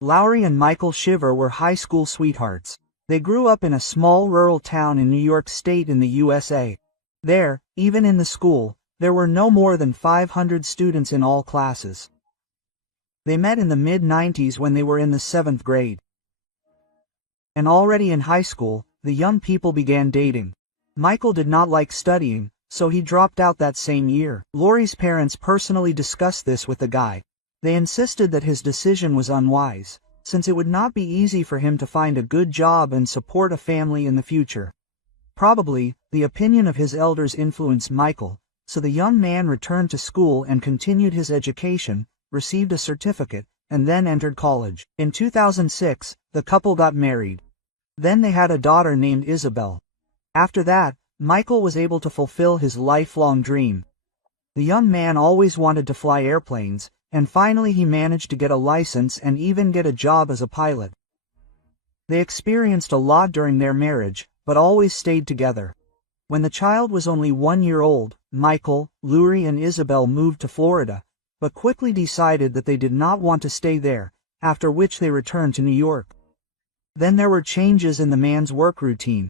Lowry and Michael Shivera were high school sweethearts. They grew up in a small rural town in New York State in the USA. There, even in the school, there were no more than 500 students in all classes. They met in the mid-90s when they were in the 7th grade. And already in high school, the young people began dating. Michael did not like studying, so he dropped out that same year. Lowry's parents personally discussed this with the guy. They insisted that his decision was unwise, since it would not be easy for him to find a good job and support a family in the future. Probably, the opinion of his elders influenced Michael, so the young man returned to school and continued his education, received a certificate, and then entered college. In 2006, the couple got married. Then they had a daughter named Isabel. After that, Michael was able to fulfill his lifelong dream. The young man always wanted to fly airplanes, and finally he managed to get a license and even get a job as a pilot. They experienced a lot during their marriage, but always stayed together. When the child was only 1 year old, Michael, Lowry and Isabel moved to Florida, but quickly decided that they did not want to stay there, after which they returned to New York. Then there were changes in the man's work routine.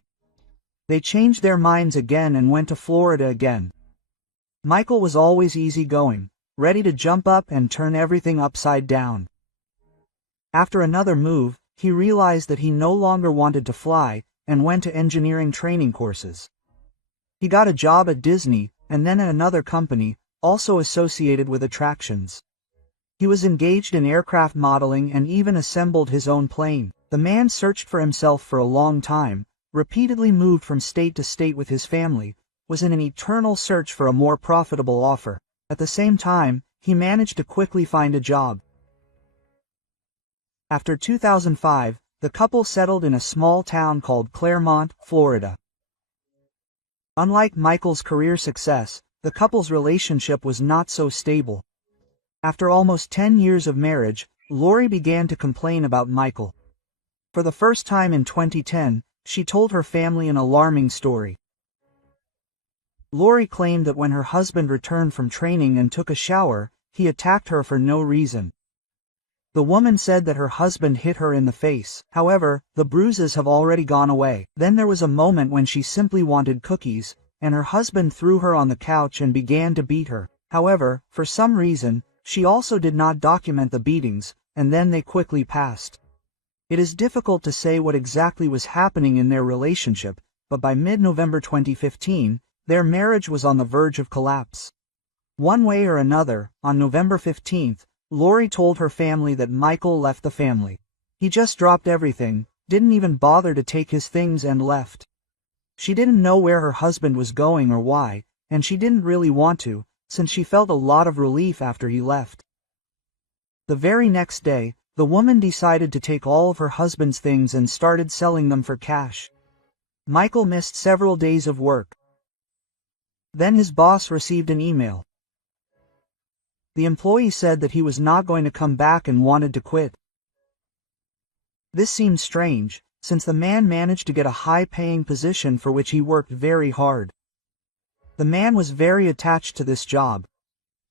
They changed their minds again and went to Florida again. Michael was always easygoing, ready to jump up and turn everything upside down. After another move, he realized that he no longer wanted to fly, and went to engineering training courses. He got a job at Disney, and then at another company, also associated with attractions. He was engaged in aircraft modeling and even assembled his own plane. The man searched for himself for a long time, repeatedly moved from state to state with his family, was in an eternal search for a more profitable offer. At the same time, he managed to quickly find a job. After 2005, the couple settled in a small town called Claremont, Florida. Unlike Michael's career success, the couple's relationship was not so stable. After almost 10 years of marriage, Lowry began to complain about Michael. For the first time in 2010, she told her family an alarming story. Lowry claimed that when her husband returned from training and took a shower, he attacked her for no reason. The woman said that her husband hit her in the face. However, the bruises have already gone away. Then there was a moment when she simply wanted cookies, and her husband threw her on the couch and began to beat her. However, for some reason, she also did not document the beatings, and then they quickly passed. It is difficult to say what exactly was happening in their relationship, but by mid-November 2015, their marriage was on the verge of collapse. One way or another, on November 15th, Lowry told her family that Michael left the family. He just dropped everything, didn't even bother to take his things and left. She didn't know where her husband was going or why, and she didn't really want to, since she felt a lot of relief after he left. The very next day, the woman decided to take all of her husband's things and started selling them for cash. Michael missed several days of work. Then his boss received an email. The employee said that he was not going to come back and wanted to quit. This seemed strange, since the man managed to get a high-paying position for which he worked very hard. The man was very attached to this job.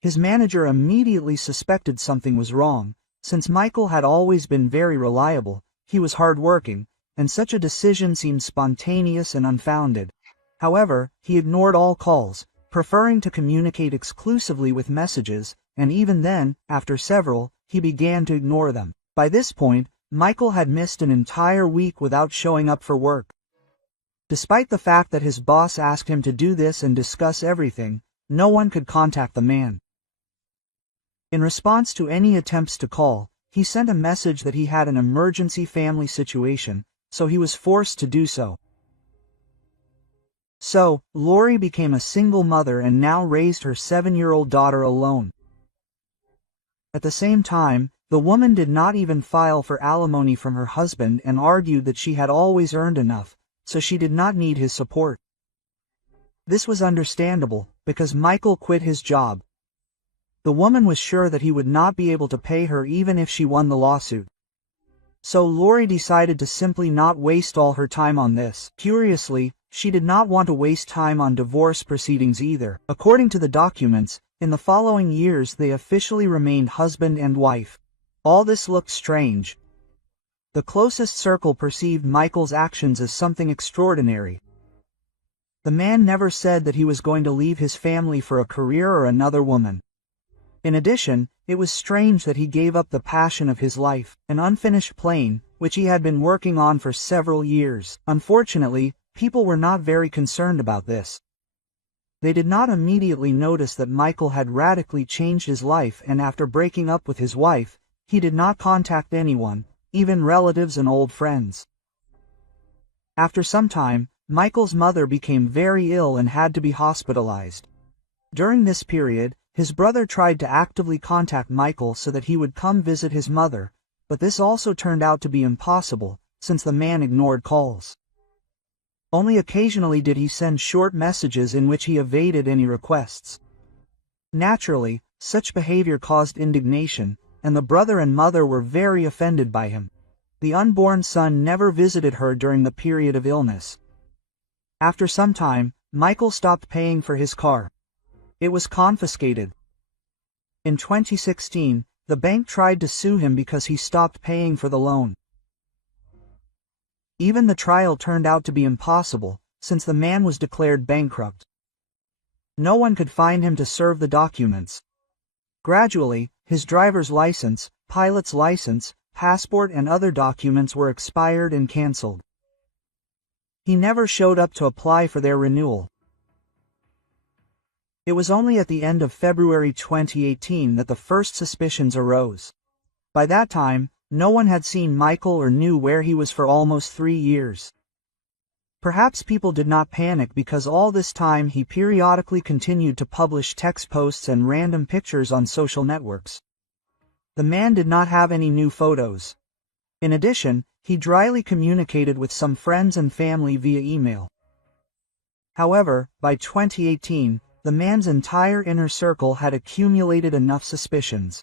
His manager immediately suspected something was wrong, since Michael had always been very reliable, he was hardworking, and such a decision seemed spontaneous and unfounded. However, he ignored all calls, preferring to communicate exclusively with messages, and even then, after several, he began to ignore them. By this point, Michael had missed an entire week without showing up for work. Despite the fact that his boss asked him to do this and discuss everything, no one could contact the man. In response to any attempts to call, he sent a message that he had an emergency family situation, so he was forced to do so. So, Lowry became a single mother and now raised her 7-year-old daughter alone. At the same time, the woman did not even file for alimony from her husband and argued that she had always earned enough, so she did not need his support. This was understandable, because Michael quit his job. The woman was sure that he would not be able to pay her even if she won the lawsuit. So Lowry decided to simply not waste all her time on this. Curiously, she did not want to waste time on divorce proceedings either. According to the documents, in the following years they officially remained husband and wife. All this looked strange, The closest circle perceived Michael's actions as something extraordinary. The man never said that he was going to leave his family for a career or another woman. In addition, it was strange that he gave up the passion of his life, an unfinished plane, which he had been working on for several years. Unfortunately, people were not very concerned about this. They did not immediately notice that Michael had radically changed his life, and after breaking up with his wife, he did not contact anyone, even relatives and old friends. After some time, Michael's mother became very ill and had to be hospitalized. During this period, his brother tried to actively contact Michael so that he would come visit his mother, but this also turned out to be impossible, since the man ignored calls. Only occasionally did he send short messages in which he evaded any requests. Naturally, such behavior caused indignation, and the brother and mother were very offended by him. The unborn son never visited her during the period of illness. After some time, Michael stopped paying for his car. It was confiscated. In 2016, the bank tried to sue him because he stopped paying for the loan. Even the trial turned out to be impossible, since the man was declared bankrupt. No one could find him to serve the documents. Gradually, his driver's license, pilot's license, passport and other documents were expired and cancelled. He never showed up to apply for their renewal. It was only at the end of February 2018 that the first suspicions arose. By that time, no one had seen Michael or knew where he was for almost 3 years. Perhaps people did not panic because all this time he periodically continued to publish text posts and random pictures on social networks. The man did not have any new photos. In addition, he dryly communicated with some friends and family via email. However, by 2018, the man's entire inner circle had accumulated enough suspicions.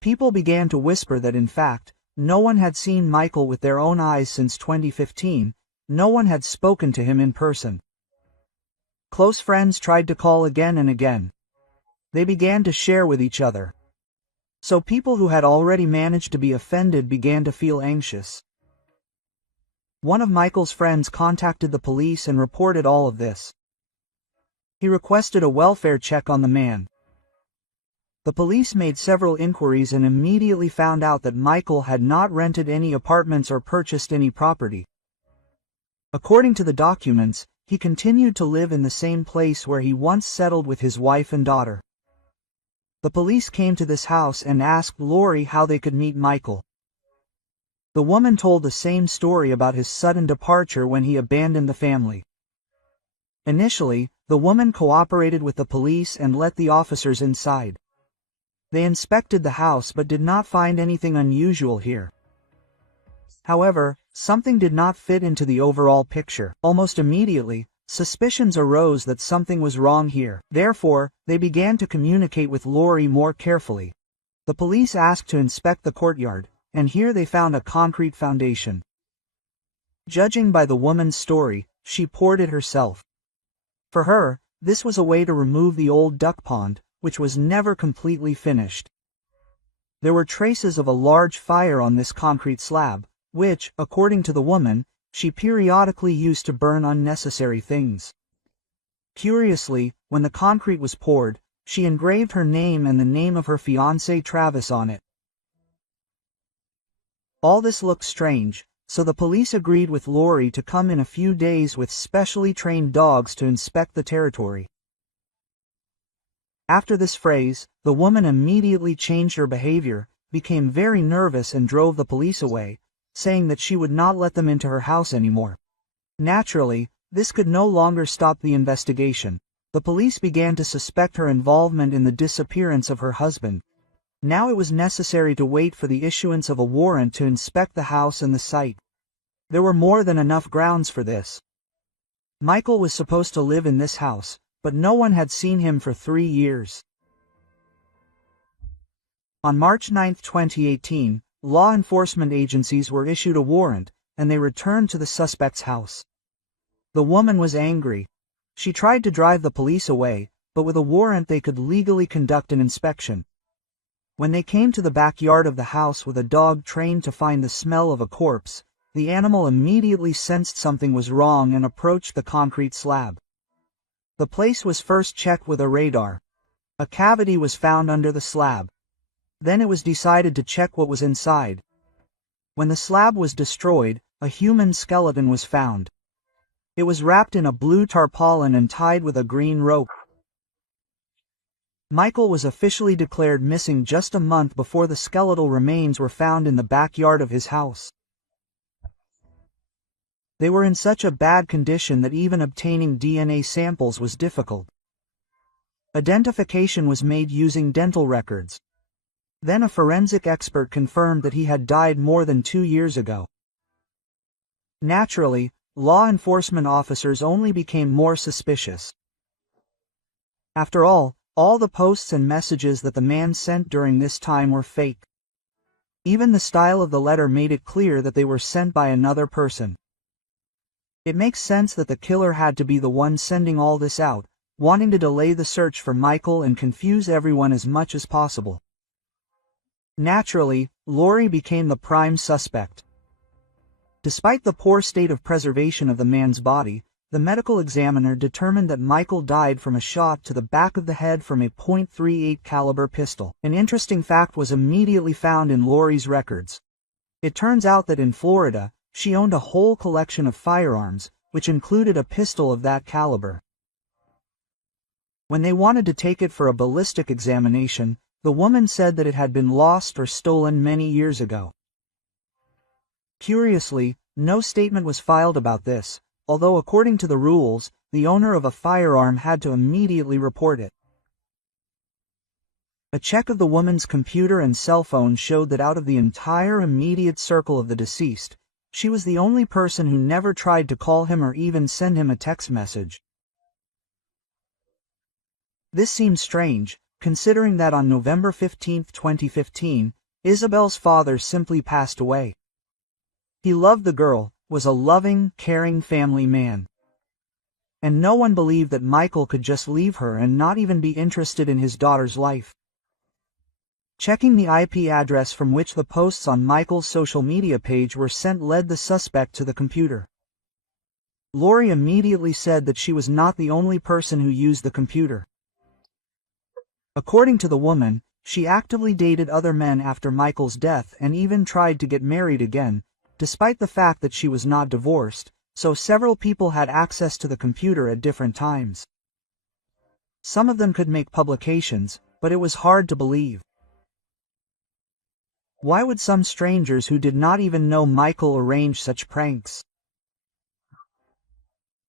People began to whisper that in fact, no one had seen Michael with their own eyes since 2015, no one had spoken to him in person. Close friends tried to call again and again. They began to share with each other. So people who had already managed to be offended began to feel anxious. One of Michael's friends contacted the police and reported all of this. He requested a welfare check on the man. The police made several inquiries and immediately found out that Michael had not rented any apartments or purchased any property. According to the documents, he continued to live in the same place where he once settled with his wife and daughter. The police came to this house and asked Lori how they could meet Michael. The woman told the same story about his sudden departure when he abandoned the family. Initially, the woman cooperated with the police and let the officers inside. They inspected the house but did not find anything unusual here. However, something did not fit into the overall picture. Almost immediately, suspicions arose that something was wrong here. Therefore, they began to communicate with Lori more carefully. The police asked to inspect the courtyard, and here they found a concrete foundation. Judging by the woman's story, she poured it herself. For her, this was a way to remove the old duck pond, which was never completely finished. There were traces of a large fire on this concrete slab, which, according to the woman, she periodically used to burn unnecessary things. Curiously, when the concrete was poured, she engraved her name and the name of her fiancé Travis on it. All this looked strange, so the police agreed with Lori to come in a few days with specially trained dogs to inspect the territory. After this phrase, the woman immediately changed her behavior, became very nervous and drove the police away, saying that she would not let them into her house anymore. Naturally, this could no longer stop the investigation. The police began to suspect her involvement in the disappearance of her husband. Now it was necessary to wait for the issuance of a warrant to inspect the house and the site. There were more than enough grounds for this. Michael was supposed to live in this house, but no one had seen him for 3 years. On March 9, 2018, law enforcement agencies were issued a warrant, and they returned to the suspect's house. The woman was angry. She tried to drive the police away, but with a warrant they could legally conduct an inspection. When they came to the backyard of the house with a dog trained to find the smell of a corpse, the animal immediately sensed something was wrong and approached the concrete slab. The place was first checked with a radar. A cavity was found under the slab. Then it was decided to check what was inside. When the slab was destroyed, a human skeleton was found. It was wrapped in a blue tarpaulin and tied with a green rope. Michael was officially declared missing just a month before the skeletal remains were found in the backyard of his house. They were in such a bad condition that even obtaining DNA samples was difficult. Identification was made using dental records. Then a forensic expert confirmed that he had died more than 2 years ago. Naturally, law enforcement officers only became more suspicious. After all the posts and messages that the man sent during this time were fake. Even the style of the letter made it clear that they were sent by another person. It makes sense that the killer had to be the one sending all this out, wanting to delay the search for Michael and confuse everyone as much as possible. Naturally, Lori became the prime suspect. Despite the poor state of preservation of the man's body, the medical examiner determined that Michael died from a shot to the back of the head from a .38 caliber pistol. An interesting fact was immediately found in Lori's records. It turns out that in Florida, she owned a whole collection of firearms, which included a pistol of that caliber. When they wanted to take it for a ballistic examination, the woman said that it had been lost or stolen many years ago. Curiously, no statement was filed about this, although according to the rules, the owner of a firearm had to immediately report it. A check of the woman's computer and cell phone showed that out of the entire immediate circle of the deceased, she was the only person who never tried to call him or even send him a text message. This seems strange, considering that on November 15, 2015, Isabel's father simply passed away. He loved the girl, was a loving, caring family man. And no one believed that Michael could just leave her and not even be interested in his daughter's life. Checking the IP address from which the posts on Michael's social media page were sent led the suspect to the computer. Lori immediately said that she was not the only person who used the computer. According to the woman, she actively dated other men after Michael's death and even tried to get married again, despite the fact that she was not divorced, so several people had access to the computer at different times. Some of them could make publications, but it was hard to believe. Why would some strangers who did not even know Michael arrange such pranks?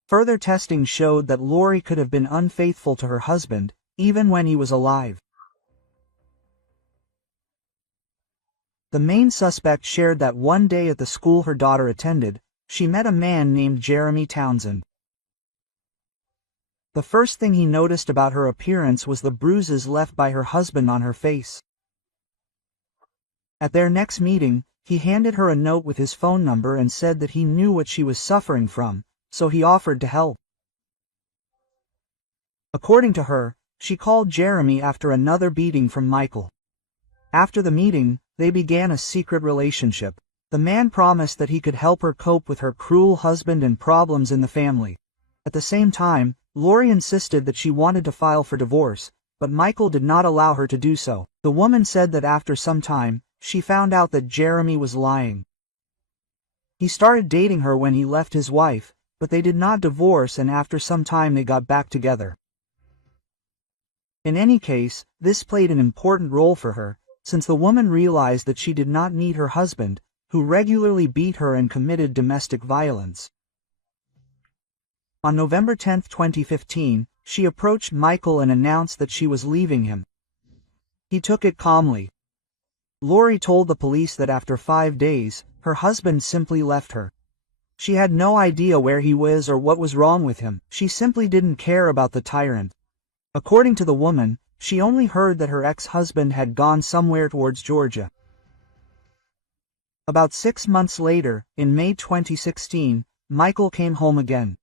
Further testing showed that Lori could have been unfaithful to her husband, even when he was alive. The main suspect shared that one day at the school her daughter attended, she met a man named Jeremy Townsend. The first thing he noticed about her appearance was the bruises left by her husband on her face. At their next meeting, he handed her a note with his phone number and said that he knew what she was suffering from, so he offered to help. According to her, she called Jeremy after another beating from Michael. After the meeting, they began a secret relationship. The man promised that he could help her cope with her cruel husband and problems in the family. At the same time, Lori insisted that she wanted to file for divorce, but Michael did not allow her to do so. The woman said that after some time, she found out that Jeremy was lying. He started dating her when he left his wife, but they did not divorce, and after some time they got back together. In any case, this played an important role for her, since the woman realized that she did not need her husband, who regularly beat her and committed domestic violence. On November 10, 2015, she approached Michael and announced that she was leaving him. He took it calmly. Lori told the police that after 5 days, her husband simply left her. She had no idea where he was or what was wrong with him. She simply didn't care about the tyrant. According to the woman, she only heard that her ex-husband had gone somewhere towards Georgia. About 6 months later, in May 2016, Michael came home again.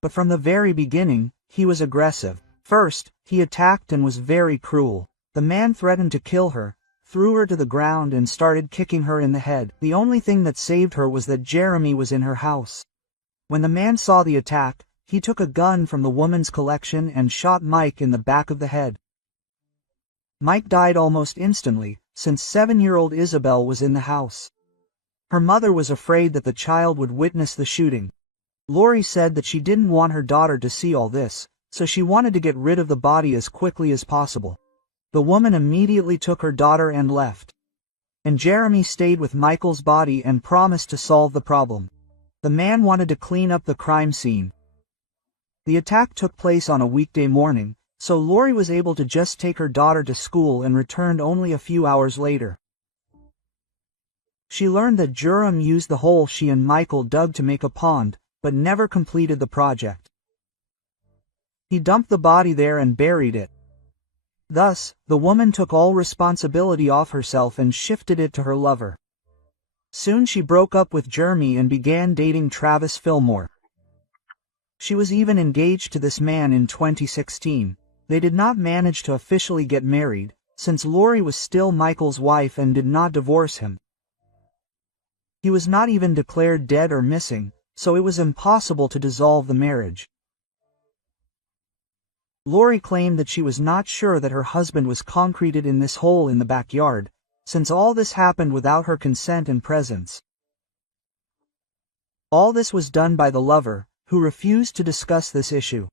But from the very beginning, he was aggressive. First, he attacked and was very cruel. The man threatened to kill her, threw her to the ground and started kicking her in the head. The only thing that saved her was that Jeremy was in her house. When the man saw the attack, he took a gun from the woman's collection and shot Mike in the back of the head. Mike died almost instantly, since 7-year-old Isabel was in the house. Her mother was afraid that the child would witness the shooting. Lori said that she didn't want her daughter to see all this, so she wanted to get rid of the body as quickly as possible. The woman immediately took her daughter and left. And Jeremy stayed with Michael's body and promised to solve the problem. The man wanted to clean up the crime scene. The attack took place on a weekday morning, so Lori was able to just take her daughter to school and returned only a few hours later. She learned that Jeremy used the hole she and Michael dug to make a pond, but never completed the project. He dumped the body there and buried it. Thus, the woman took all responsibility off herself and shifted it to her lover. Soon she broke up with Jeremy and began dating Travis Fillmore. She was even engaged to this man in 2016. They did not manage to officially get married, since Lori was still Michael's wife and did not divorce him. He was not even declared dead or missing, so it was impossible to dissolve the marriage. Lori claimed that she was not sure that her husband was concreted in this hole in the backyard, since all this happened without her consent and presence. All this was done by the lover, who refused to discuss this issue.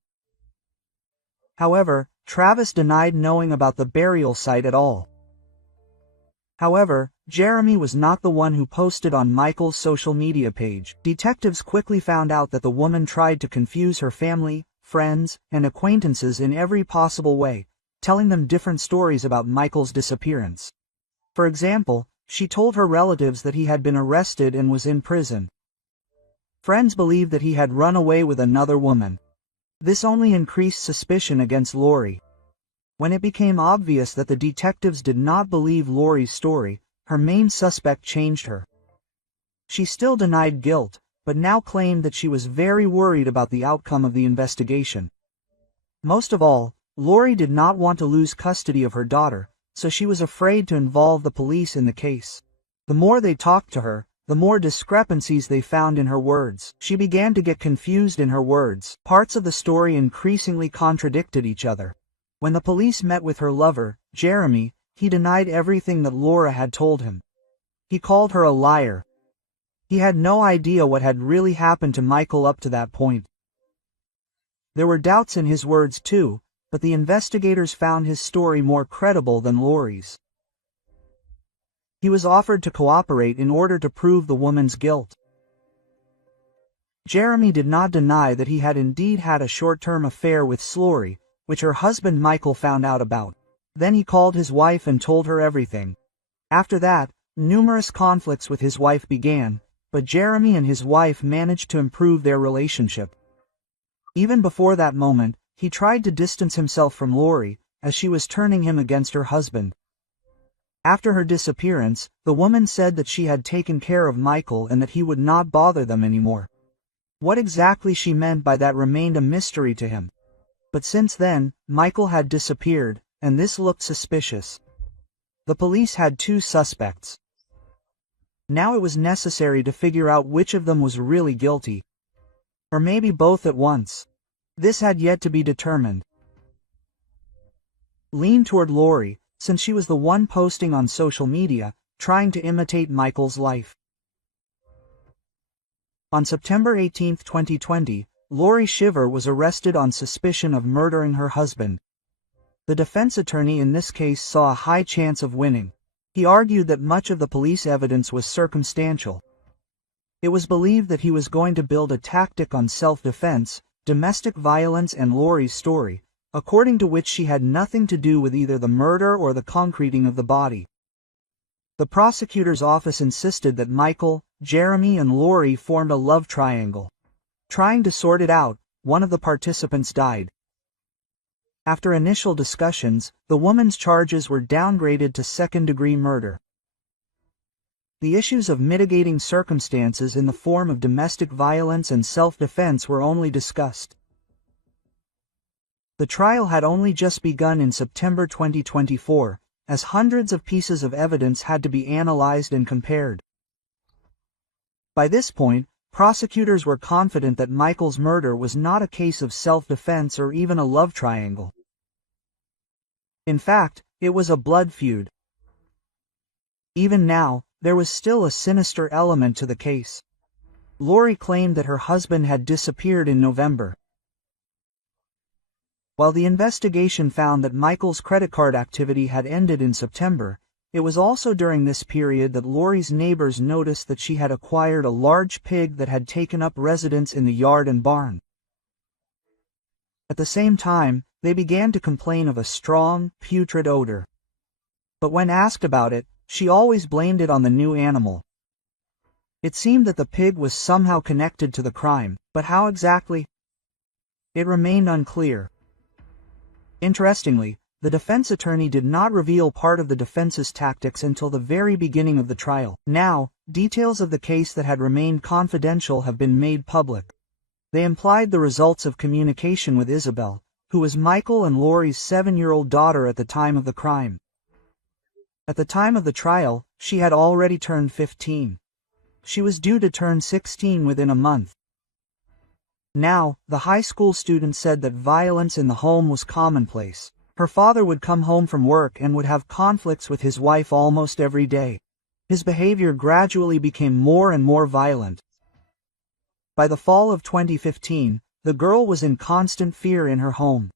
However, Travis denied knowing about the burial site at all. However, Jeremy was not the one who posted on Michael's social media page. Detectives quickly found out that the woman tried to confuse her family, friends, and acquaintances in every possible way, telling them different stories about Michael's disappearance. For example, she told her relatives that he had been arrested and was in prison. Friends believed that he had run away with another woman. This only increased suspicion against Lori. When it became obvious that the detectives did not believe Lori's story, her main suspect changed her. She still denied guilt, but now claimed that she was very worried about the outcome of the investigation. Most of all, Lori did not want to lose custody of her daughter, so she was afraid to involve the police in the case. The more they talked to her, the more discrepancies they found in her words. She began to get confused in her words. Parts of the story increasingly contradicted each other. When the police met with her lover, Jeremy, he denied everything that Laura had told him. He called her a liar. He had no idea what had really happened to Michael up to that point. There were doubts in his words too, but the investigators found his story more credible than Lori's. He was offered to cooperate in order to prove the woman's guilt. Jeremy did not deny that he had indeed had a short-term affair with Lori, which her husband Michael found out about. Then he called his wife and told her everything. After that, numerous conflicts with his wife began, but Jeremy and his wife managed to improve their relationship. Even before that moment, he tried to distance himself from Lori, as she was turning him against her husband. After her disappearance, the woman said that she had taken care of Michael and that he would not bother them anymore. What exactly she meant by that remained a mystery to him. But since then, Michael had disappeared, and this looked suspicious. The police had 2 suspects. Now it was necessary to figure out which of them was really guilty. Or maybe both at once. This had yet to be determined. Leaned toward Lori, since she was the one posting on social media, trying to imitate Michael's life. On September 18, 2020, Lori Shivera was arrested on suspicion of murdering her husband. The defense attorney in this case saw a high chance of winning. He argued that much of the police evidence was circumstantial. It was believed that he was going to build a tactic on self-defense, domestic violence and Lori's story, according to which she had nothing to do with either the murder or the concreting of the body. The prosecutor's office insisted that Michael, Jeremy and Lori formed a love triangle. Trying to sort it out, one of the participants died. After initial discussions, the woman's charges were downgraded to second-degree murder. The issues of mitigating circumstances in the form of domestic violence and self-defense were only discussed. The trial had only just begun in September 2024, as hundreds of pieces of evidence had to be analyzed and compared. By this point, prosecutors were confident that Michael's murder was not a case of self-defense or even a love triangle. In fact, it was a blood feud. Even now, there was still a sinister element to the case. Lori claimed that her husband had disappeared in November. While the investigation found that Michael's credit card activity had ended in September, it was also during this period that Lori's neighbors noticed that she had acquired a large pig that had taken up residence in the yard and barn. At the same time, they began to complain of a strong, putrid odor. But when asked about it, she always blamed it on the new animal. It seemed that the pig was somehow connected to the crime, but how exactly? It remained unclear. Interestingly, the defense attorney did not reveal part of the defense's tactics until the very beginning of the trial. Now, details of the case that had remained confidential have been made public. They implied the results of communication with Isabel, who was Michael and Lori's 7-year-old daughter at the time of the crime. At the time of the trial, she had already turned 15. She was due to turn 16 within a month. Now, the high school student said that violence in the home was commonplace. Her father would come home from work and would have conflicts with his wife almost every day. His behavior gradually became more and more violent. By the fall of 2015, the girl was in constant fear in her home.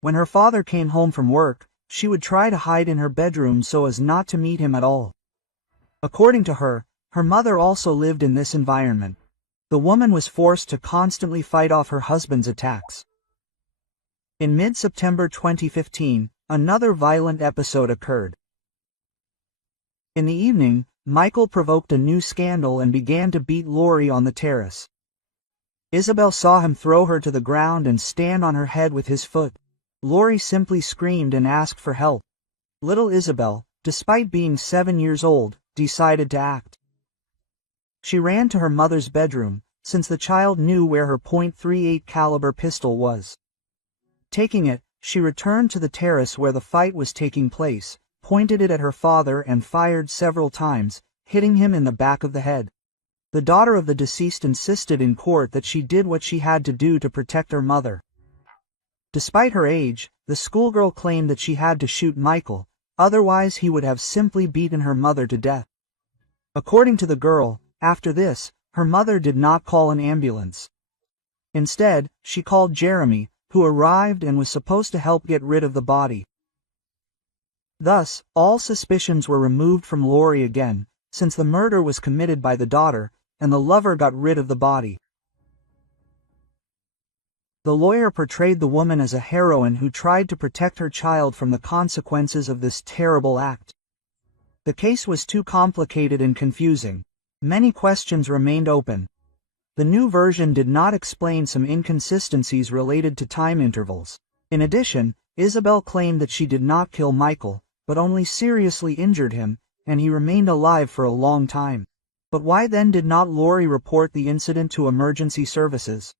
When her father came home from work, she would try to hide in her bedroom so as not to meet him at all. According to her, her mother also lived in this environment. The woman was forced to constantly fight off her husband's attacks. In mid-September 2015, another violent episode occurred. In the evening, Michael provoked a new scandal and began to beat Lori on the terrace. Isabel saw him throw her to the ground and stand on her head with his foot. Lori simply screamed and asked for help. Little Isabel, despite being 7 years old, decided to act. She ran to her mother's bedroom, since the child knew where her .38 caliber pistol was. Taking it, she returned to the terrace where the fight was taking place, pointed it at her father and fired several times, hitting him in the back of the head. The daughter of the deceased insisted in court that she did what she had to do to protect her mother. Despite her age, the schoolgirl claimed that she had to shoot Michael, otherwise he would have simply beaten her mother to death. According to the girl, after this, her mother did not call an ambulance. Instead, she called Jeremy, who arrived and was supposed to help get rid of the body. Thus, all suspicions were removed from Lori again, since the murder was committed by the daughter, and the lover got rid of the body. The lawyer portrayed the woman as a heroine who tried to protect her child from the consequences of this terrible act. The case was too complicated and confusing. Many questions remained open. The new version did not explain some inconsistencies related to time intervals. In addition, Isabel claimed that she did not kill Michael, but only seriously injured him, and he remained alive for a long time. But why then did not Lori report the incident to emergency services?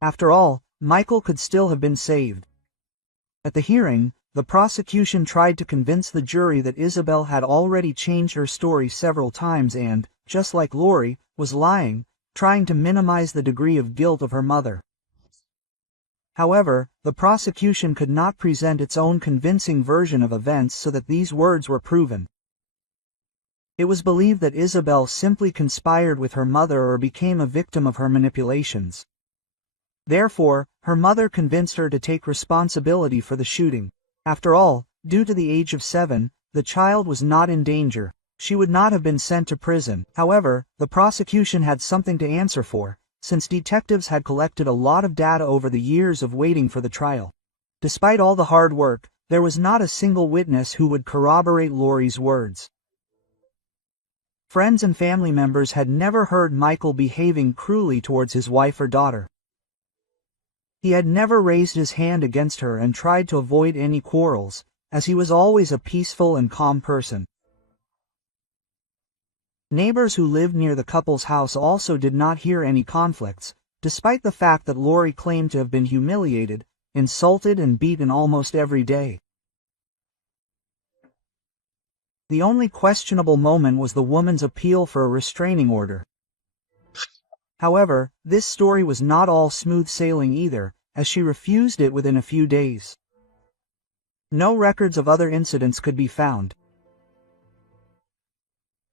After all, Michael could still have been saved. At the hearing, the prosecution tried to convince the jury that Isabel had already changed her story several times and, just like Lori, was lying, trying to minimize the degree of guilt of her mother. However, the prosecution could not present its own convincing version of events so that these words were proven. It was believed that Isabel simply conspired with her mother or became a victim of her manipulations. Therefore, her mother convinced her to take responsibility for the shooting. After all, due to the age of 7, the child was not in danger. She would not have been sent to prison. However, the prosecution had something to answer for, since detectives had collected a lot of data over the years of waiting for the trial. Despite all the hard work, there was not a single witness who would corroborate Lori's words. Friends and family members had never heard Michael behaving cruelly towards his wife or daughter. He had never raised his hand against her and tried to avoid any quarrels, as he was always a peaceful and calm person. Neighbors who lived near the couple's house also did not hear any conflicts, despite the fact that Lori claimed to have been humiliated, insulted and beaten almost every day. The only questionable moment was the woman's appeal for a restraining order. However, this story was not all smooth sailing either, as she refused it within a few days. No records of other incidents could be found.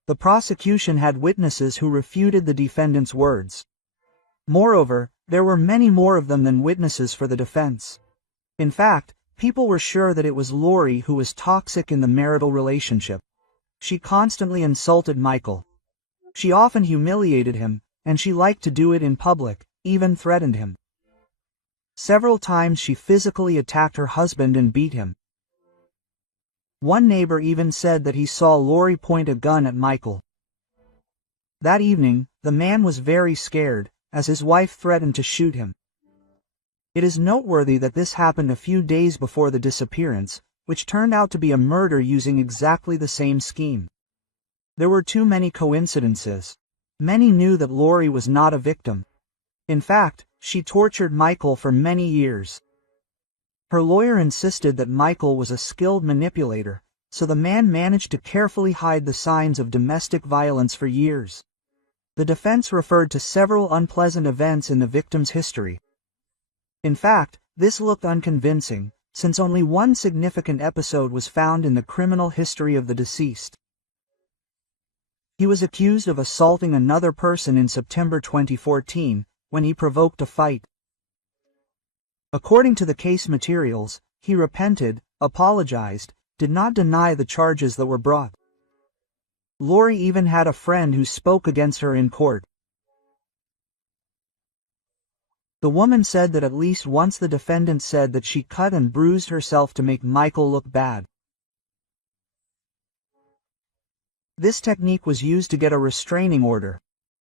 The prosecution had witnesses who refuted the defendant's words. Moreover, there were many more of them than witnesses for the defense. In fact, people were sure that it was Lori who was toxic in the marital relationship. She constantly insulted Michael. She often humiliated him, and she liked to do it in public, even threatened him. Several times she physically attacked her husband and beat him. One neighbor even said that he saw Lori point a gun at Michael. That evening, the man was very scared, as his wife threatened to shoot him. It is noteworthy that this happened a few days before the disappearance, which turned out to be a murder using exactly the same scheme. There were too many coincidences. Many knew that Lori was not a victim. In fact, she tortured Michael for many years. Her lawyer insisted that Michael was a skilled manipulator, so the man managed to carefully hide the signs of domestic violence for years. The defense referred to several unpleasant events in the victim's history. In fact, this looked unconvincing, since only one significant episode was found in the criminal history of the deceased. He was accused of assaulting another person in September 2014, when he provoked a fight. According to the case materials, he repented, apologized, did not deny the charges that were brought. Lori even had a friend who spoke against her in court. The woman said that at least once the defendant said that she cut and bruised herself to make Michael look bad. This technique was used to get a restraining order.